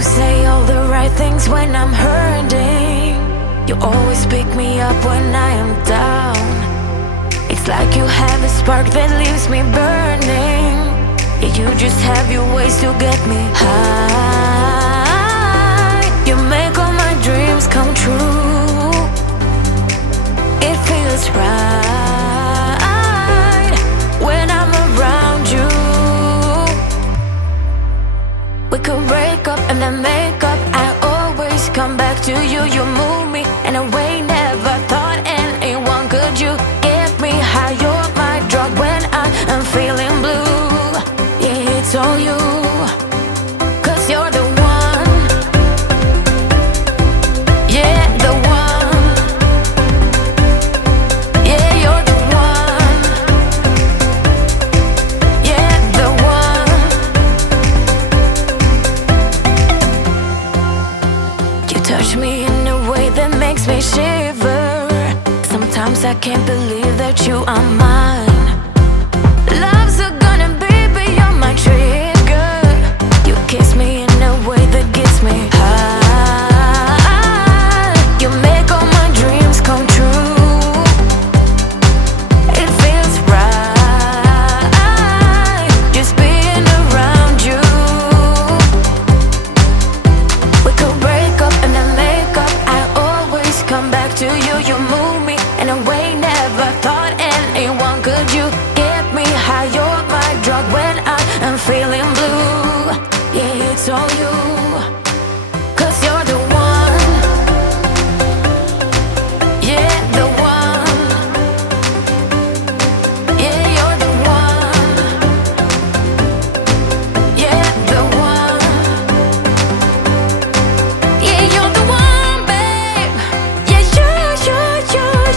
You say all the right things when I'm hurting. You always pick me up when I am down. It's like you have a spark that leaves me burning. Yeah, you just have your ways to get me high. You make all my dreams come true. It feels right when I'm around you. We could break up and then make up. I always come back to you. You move me in a way never thought anyone could. You get me high. You're my drug when I am feeling blue. Yeah, it's all you, 'cause you're the one. Yeah, the one. Yeah, you're the one. Yeah, the one. You touch me in a way that makes me shiver. Sometimes I can't believe that you are mine. Love's a gun and baby, you're my trigger. You kiss me in a way that gets me high. You make all my dreams come true. It feels right just being around you. We could break up and then make up. I always come back to you. You move me in a way never thought anyone could. You get me high. You're my drug when I am feeling blue. Yeah, it's all you, 'cause you're the one. Yeah, the one. Yeah, you're the one. Yeah, the one. Yeah, you're the one, babe. Yeah,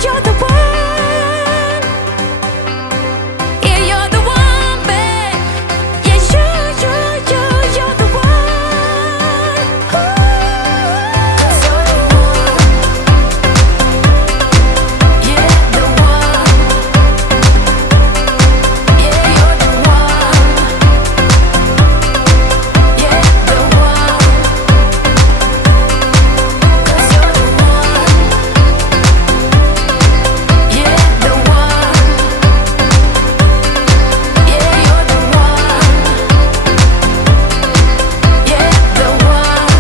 you're the one. Yeah, you're the one, babe. Yeah, you're the one. Ooh. 'Cause you're the one. Yeah, the one. Yeah, you're the one. Yeah, the one. 'Cause you're the one. Yeah, the one. Yeah, you're the one. Yeah, the one.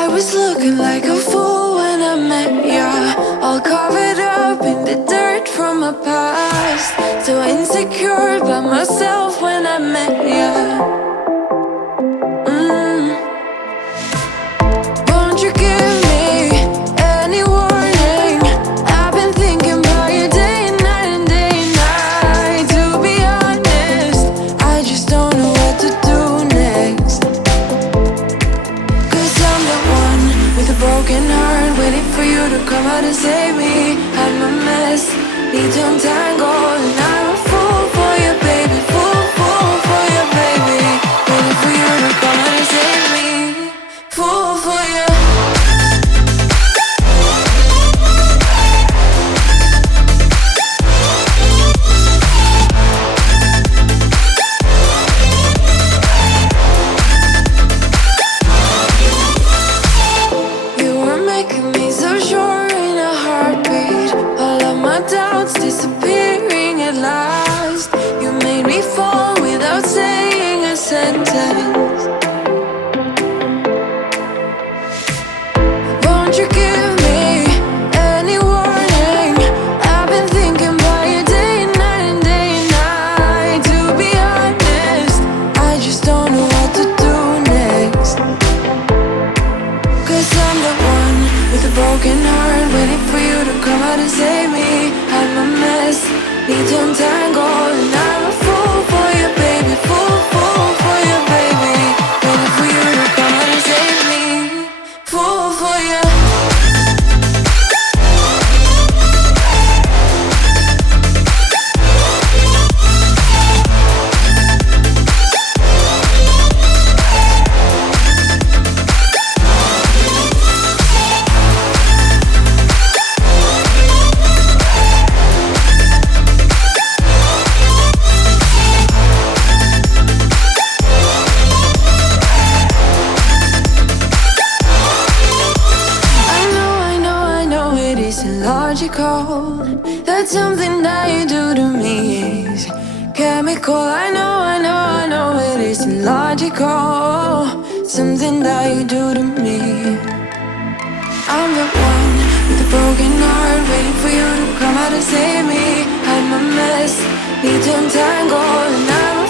I was looking like a fool when I met ya, all covered up in the dirt from my past. So insecure by myself when I met ya. Won't you give me any warning? I've been thinking about you day and night and day and night. To be honest, I just don't know what to do next. 'Cause I'm the one with a broken heart, waiting for you to come out and save me. I'm a mess, need to untangle, and I'm a fool for you, baby. Fool for you, baby. Waiting for you to come out and save me. Fool for you. You were making me so sure in a heartbeat. All of my doubts disappearing at last. You made me fall without saying a sentence. Won't you give me any warning? I've been thinking about you day and night and day and night. To be honest, I just don't know what to do next. 'Cause I'm the one with a broken heart, waiting for you to come out and save me. I'm a mess, need to untangle, and I'm a fool for you, baby. Fool for you, baby. Waiting for you to come out and save me. Fool for you. illogical. That's something that you do to me is chemical. I know it isn't logical. Something that you do to me. I'm the one with a broken heart, waiting for you to come out and save me. I'm a mess, need to untangle, and I'm